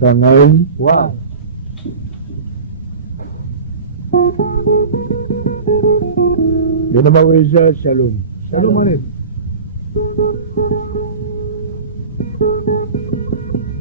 Sangai, wow. Dia nama Weza Shalom. Shalom mana?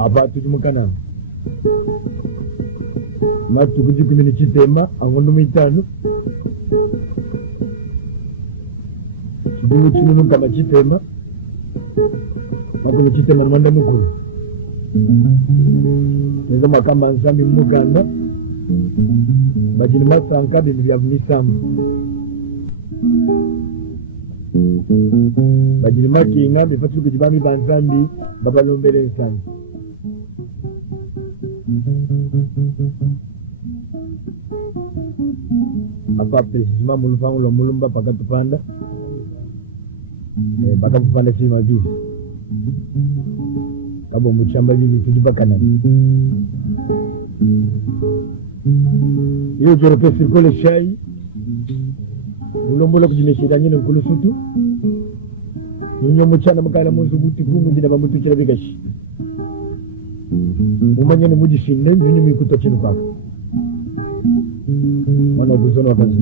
Apa tu cuma kana? Matu kuju kumini citema, angono mitanu. Dulu cuma nunca na citema. Matu citema manda mukuru. Neza makamba nsambi muganda. Bajini masanka de vya misamu. Bajini makinga bifatu kujibami bansambi babalombele nsambi. Apa precisement mulufangu lo mulumba pakatupanda. Pakatupanda sima visi. Kabo muchamba vivi tujibakana. Iyo jorope sirkole shai. Mulombola kujimeshira nyine nkulu sutu. Ninyo muchana mukala munzu buti kumu ndina bamutu kira bigashi. Mumanyene mujishinde ninyo mikuto chinu kwako. Mana kuzono wakazi.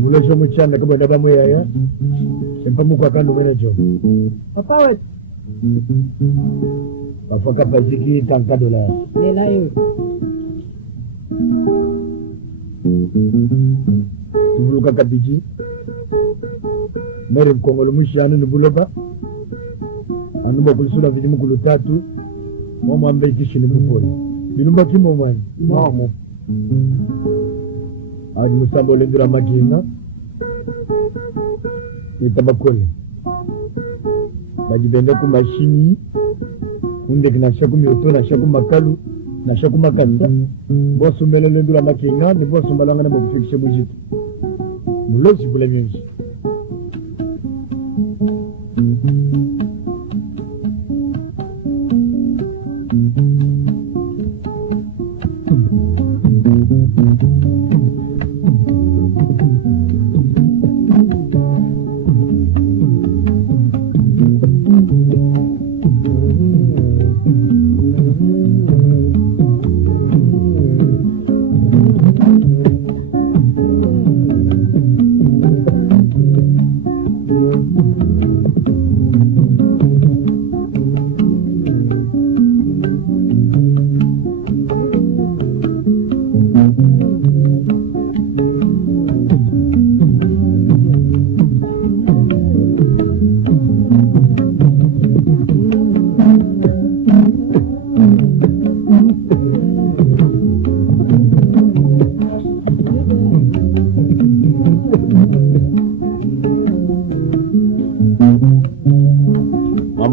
Mulesho muchana kabo ndabamu yaya. Sempa muka kando menejo. Papa wetu. Wafaka paziki tanka dola. Nela yu. Tubuluka kabiji. Mere mkongolo mwishianu nibuloba. Anuba kulisula vijimu kulutatu. Mama ambe ikishi ni mupoli. Bilumba kimo mwani. Mamo. Adi musambo lendura makinga. Itabakole. Bajibende ku mashini. Unde kina shaku mioto na shaku makalu. Na shaku makasa. Bosu mbelo lendura makinga. Ni bosu mbalanga na mwakufikishe bujitu. Mulozi kule mionji.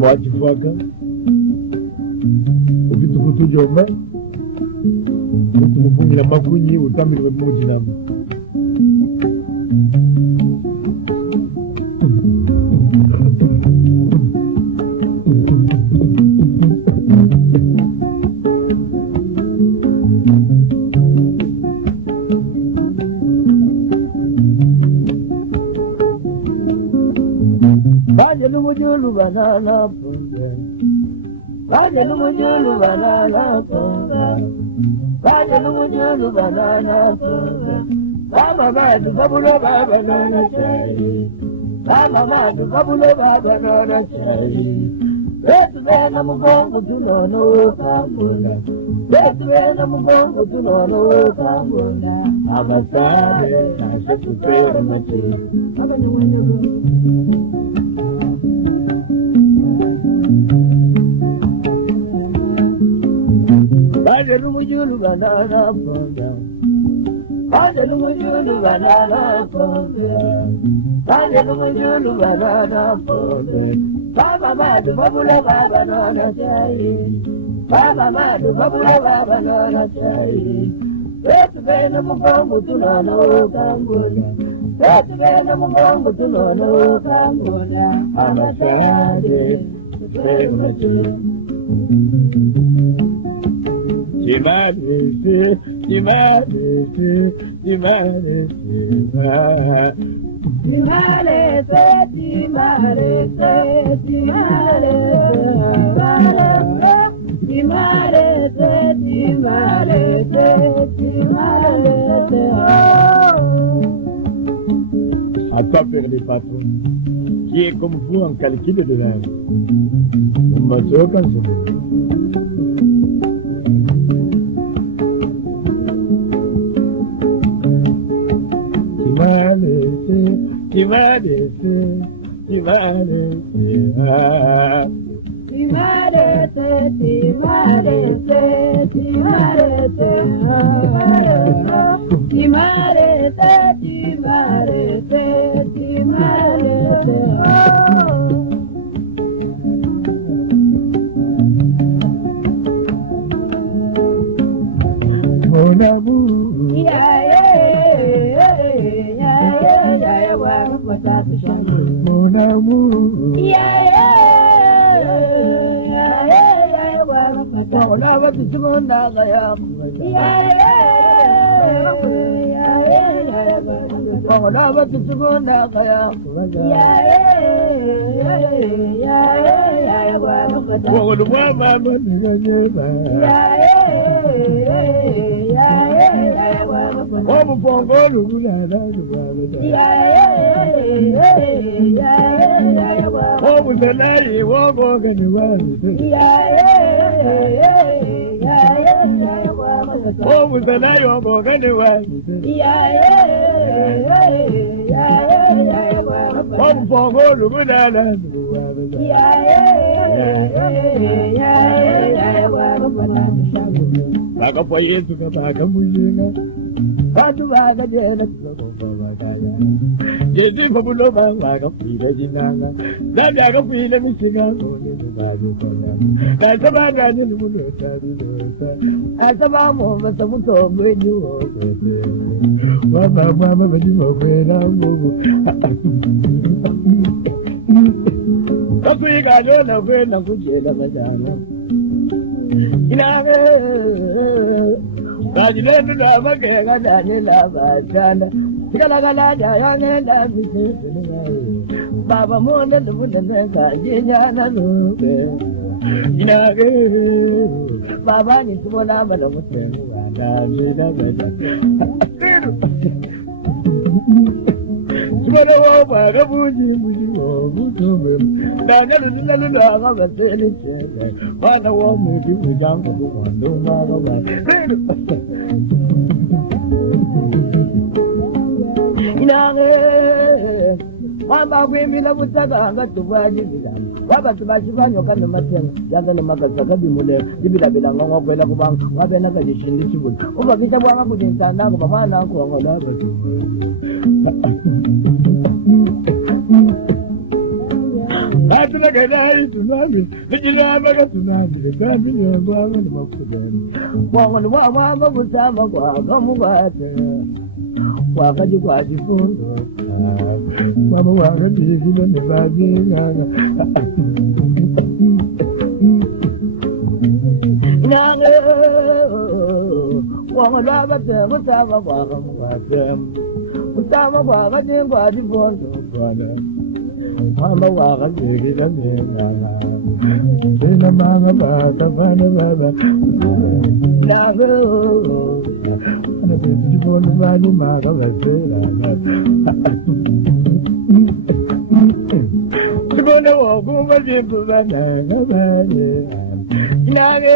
Wajifuaka uvitu kutujoma uvitu mufungi na makunyi utambi ni mmoji namu Baje lumujulu banana punga. Baje lumujulu banana punga. Baje lumujulu banana punga. Mama madu babulo baba nana chai. Mama madu babulo baba nana chai. Betu bena mugongo tunono kambuna. Betu bena mugongo tunono kambuna. Amasare nashe kupera machi. Abanye wanyago. Baje lumujulu banana punga. Banjelu mujulu banana pombe. Banjelu mujulu banana pombe. Baba madu babula baba nona chai. Baba madu babula baba nona chai. Wetu bena mugongo tunono kambula. Wetu bena mugongo tunono kambula. Amasade tupemuchu. Timarese, timarese, timarese, timarese, timarese, timarese, timarese, timarese. À toi, père les patrons, qui est comme vous en calcul de l'air. On m'a dit aucun souvenir. Tu vas laisser, tu vas laisser, Tu m'as laissé, tu m'as laissé, tu m'as laissé, tu m'as laissé, tu m'as laissé, tu m'as laissé. mon amour. Mon amour. Jadi populo bangga kapila jinanga, dada kapila misinga kone nubajo kaya. Kasa baga ni lumu sabi losa, kasa bamo masamuto mwenyu okete. Mama mama bajimo kwela mugu. Kapiga lena kwela kujela majana. Inage, kajilenu na magega dani la bajana. Gala jayana Baba Mona Lubunaka, Jana Luke. Inage Baba Nismona Madamusen, Mama kwemi na mutaka anga tuvaji bilani. Baba tubashibanya kana matena. Yaza na makasaka bimule. Bibila bila ngongo kwela kubanga. Wabe na kajishindi chibuli. Uba kita bwanga kujintanda ko mama na ko ngola batu. Atuna gadai tunami. Bijila baga tunami. Kandi nyongo anga ni mafudani. Wango ni wama kusama kwa kamugate. Wakaji kwa jifundo. Mama wanga ndizina nebajinga. Nyange wanga labate mutama kwa kamugate. Mutama kwa kaji kwa jifundo. Mama wanga ndizina nebajinga. Sina mama bata bana baba. Nyange Jibono bani maga basera. Jibono wogu majibu bana bana. Inage.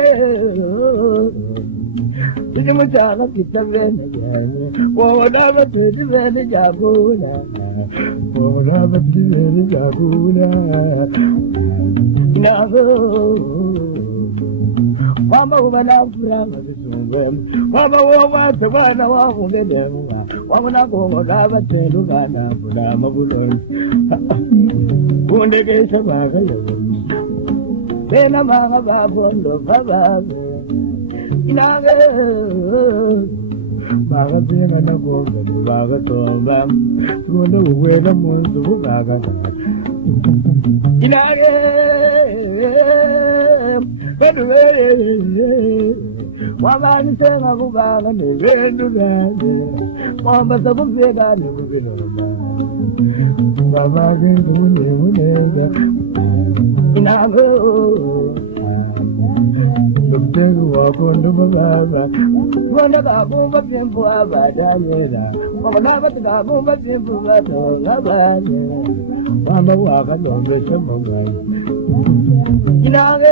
Ini mutaka kita bene jani. Woda bati bene jaguna. Woda bati bene jaguna. Inage. Mama ubana kuranga bisungwe. Mama wama tabana wa ungedemu. wabona ko daba telu kana bula mabulon kunde ke sabaga yo bena manga babondo baba inage baga bena na ko baga tomba kunde uwela munzu baga inage wabani senga kubaga nebendu bande mwamba sabuvega nebubilomba wabage ngune unega inabo lubtegu wakondo bababa wanda kabumba pempo abadamera wabana kabumba pempo batonga bane wamba wakalombe samamai inage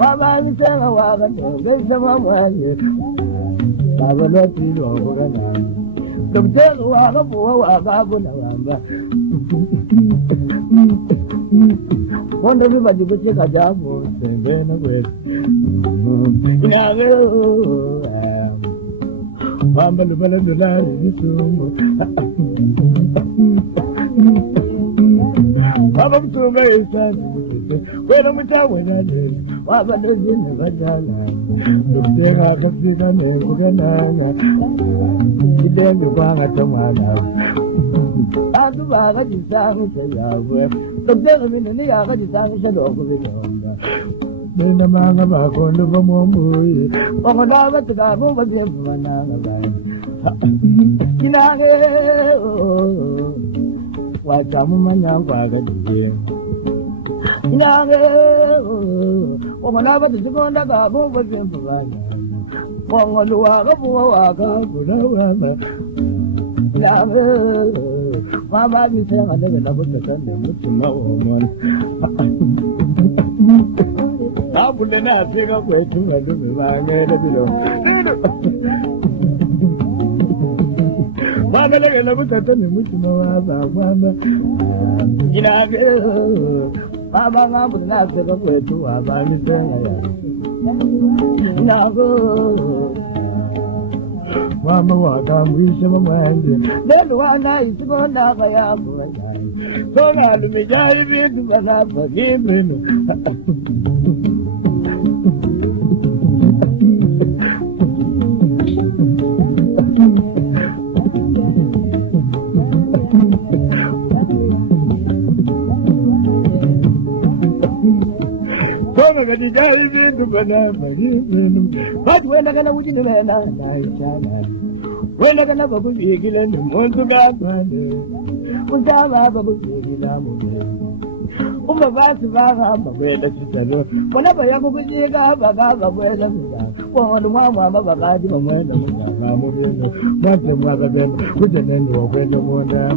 wabani senga wakalombe samamai Baba tilo bogana Lubtegu wakabuwa wakabuna wamba Wanda biba jikuchika jabu Sembena kwetu Inageo Wamba lubala dulari bisumu Wamba mtume isani Wena mtawe nane Wamba nozini bajala Lubtega kafika mengugananga Kidengi kwanga tamwana Antu baga jisangu sayawe Lubtega minuni yaga jisangu sadoku bilonga Nena manga bakondo bamumbui Okondaga tukabu bajefu mananga bayi Kinage Wachamu manyangwa gajiye Inage Okondaga tukabu kabu bajefu mananga Wangolu waka buwa waka kuna waka Inage Mama jisenga nege nabutakane mutima womona Abunde na afika kwetu malume bangele bilo Mama nege nabutakane mutima wabana Inage Mama ngabu na afika kwetu wabani senga ya Nago Mama wakamwisha mamwanje Nendo wana isikonda kayamu wajai Sona lumijari vitu bakapa kipinu Kajijari bintu banama kipinu Batu wenda kana ujini wena na ishana Wenda kana bakujikile ni muntu gapane Untaba bakujikila mune Umba basi baka wenda chisalo Wanaba yaku kujika baka wenda muna Wandu mwa bakati mwenda muna Mubino Nante mwaka bendo Kujaneni wakwenda muna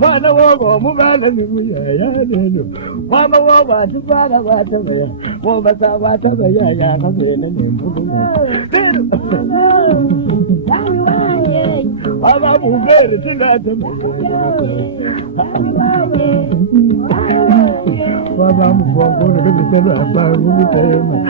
Fana wogo mubala mikuya ya neno Mama wogo atubala watabaya Mwabasa watabaya ya kakwena nembulu Aba mubele tinata Baba mubongole Bebitelu hapa Mubitema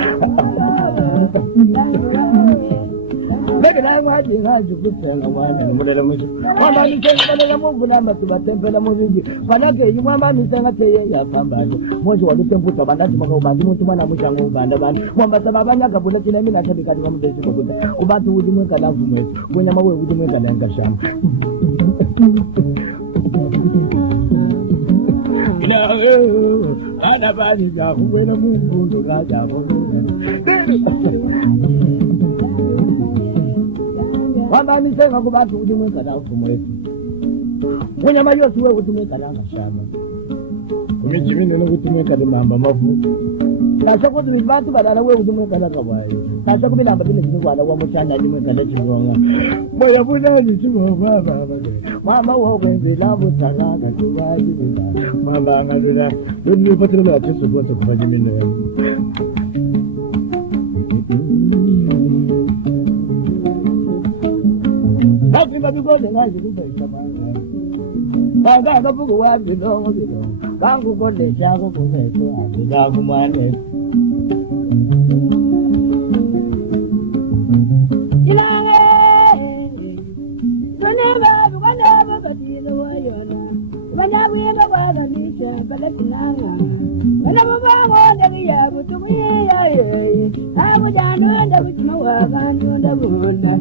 Bebe na mwaji ngaji kutenga wana Mudela mwisho Mama nitenga badala mungu Nama tubatempe na muziki Panake yu mama nitenga teye ya pambani Mwisho walutemputa bandati maka ubandi Mtu mana mwishangu ubanda bani Mwamba sababanya kabula chine mina tabikati kwa mdesi kwa kuta Ubatu ujimwe kadafu mwetu Kwenye mawe ujimwe kadenga shama Ana bani ya kuwena mungu Nukaja kuwena Wamba nisenga kubatu ujimwe kadafu mwetu Kwenye mawe suwe ujimwe kadanga shama Umejimini nukutumwe kadimamba mafu Kasha kutu bibatu badala we ujimwe kadanga wae Kasha kubilamba kine jimu wala wa mchanda jimwe kadachi mwonga Moya buna jimu baba Mama wakwenzi lambu talaka Kiwaji bila Mama ngadula Duni upatilo la chesu bote kufajimine Basi mbabikode ngaji kubaita manga Banga kapuku wapi longo bilo Kangu kode chako kubeto Akida kumane nunda bunda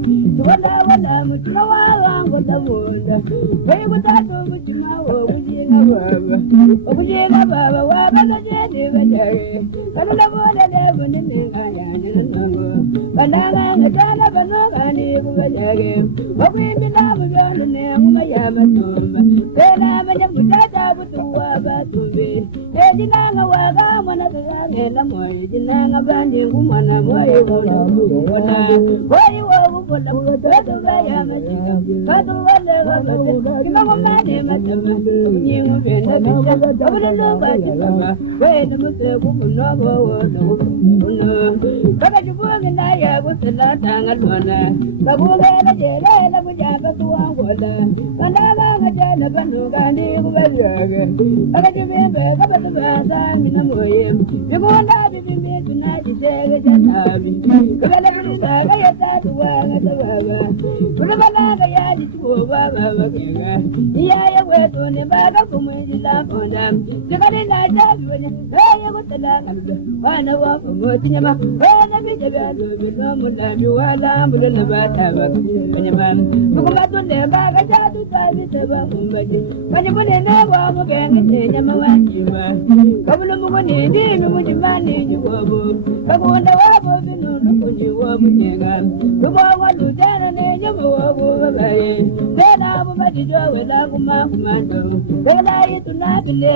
wala mutima wangu ndabunda Wei gutatu mutima wo Obujenga baba wabana jeni bajare Kanula bunda debu nini ayana nango Bandanga ngatana banogani kubajare Okwindi namu byondo ne ngumayama tumba Kena manya mutata butuwa batube Ejinanga waga mwana kagane na moyi Jinanga bandi ngumana moyi wona Woyi wogu kola Katu baya machika Katu wale wakabe Kima kumane matama Nyingu benda bisha Kabululu bachi kama Wena mute kukunobo wono Kaka jubugi na ya gusela tanga lwana Kabule na jele na kujaba tuwangola Kandaga ngajana banugani kubajage Kaka jubimbe kabatu basa mina moye Bikunda bibimbe tunajisege janabi Kabele kulisa kaya tatu wanga tababa Kulubalaga ya jituwa baba kega Iyaya wetu ni baga kumwiji la fonda Sikali na jabi wanya Haya kutala kaluda Wana wako moti nyama Wana bijabi bilo mulami wala mulula bataba Kanyamana Kukumatu ne baga jatu tabi teba umbaji Kanyamune na wabu kengi nyama wajima Kabulu muguni dinu mujimani juwabu Kakunda wabu binu nukunji wabu nyega Kubo wadu tena ne nyama wabu babaye Tena abu majijo wela kumakumando Tena itu nakile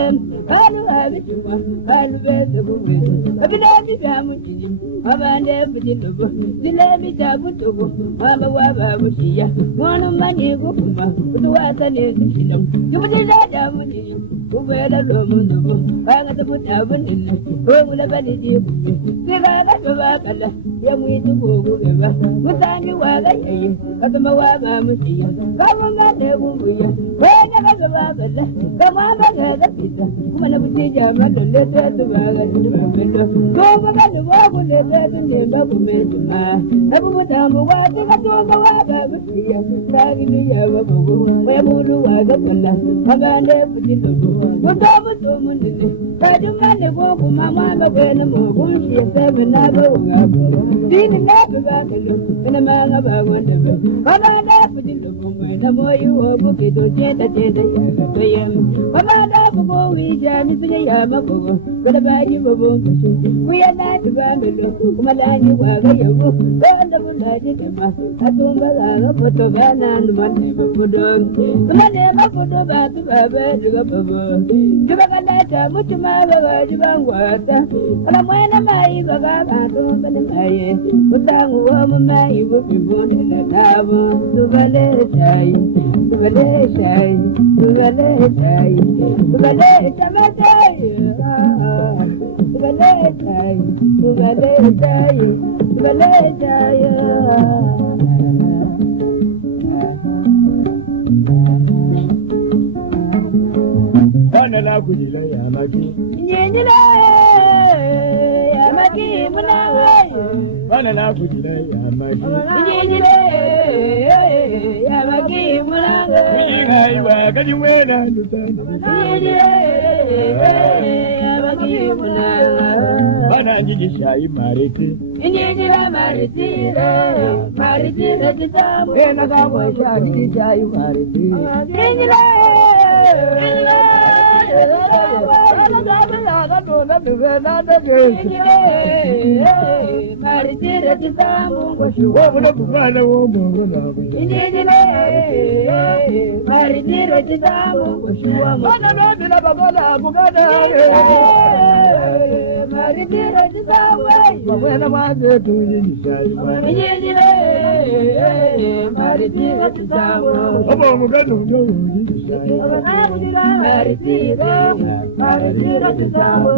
Kalu habituwa Kalu bese kuwetu Kabile bibia mujini Abande bujilubu Zile bijabu tubu Waba waba bushiya Mwanu mani kukuma Kutuwasa ne kushilo Kubujile jamuni Kubela lomunubu Kanga tabuta nina Wengula bali jikume Sigala babakala Ya mwitu kukubeba Mutani waga yeye Katuma waba mushiya Kama mene kumbuya Wenya kakabakala Kama magaga pita Kumana butija madole Tetu baga tutumendo Kuma kani waku Tetu nimba kumetuma Nabu mutambu wati Katunga waba mushiya Sagini ya wabugu Wemudu waga kala Magande bujilubu Mutobu tumunine Kajumane goku mamamba kwene mokunshi Yesebe nago ugabu Dini nabu bakalo Kena manga bagondebe Magande bujilubu Mwena moyi wobu Kito chenda chenda yaga toyem Magande bugo wija Misinya yama bugo Kena bayi bobo mkushu Kuya nati bamelo Kumalani waga yabu Konda bulaji kema Katumba laga poto Gana numane mafudo Kumane mafudo Batu babe Duga babo Jubakaleta muchuma baga jubangwata Kala mwena mai gaga katumba ni maye Utangu wamu mai wukibunde la tabo Tubale shai, tubale shai, tubale shai Tubale shamasai Tubale shai, tubale shai, tubale shai La kujila ya maki Nyinjila ya maki munawe Bana la kujila ya maki Nyinjila ya maki munawe Kujila iwa kajiwena Nyinjila ya maki munawe Bana njijisha imareke Nyinjila maritire kitabu Ena kama shaki chai mariti. Nyinjila Maritire kitabu Wabula kufana womo Maritire kitabu Mana nodi na babola bugada. Maritire kitabu Wena maze Njijisha imareke Maritire kitabu Obo mugano njijisha imareke Maritire kitabu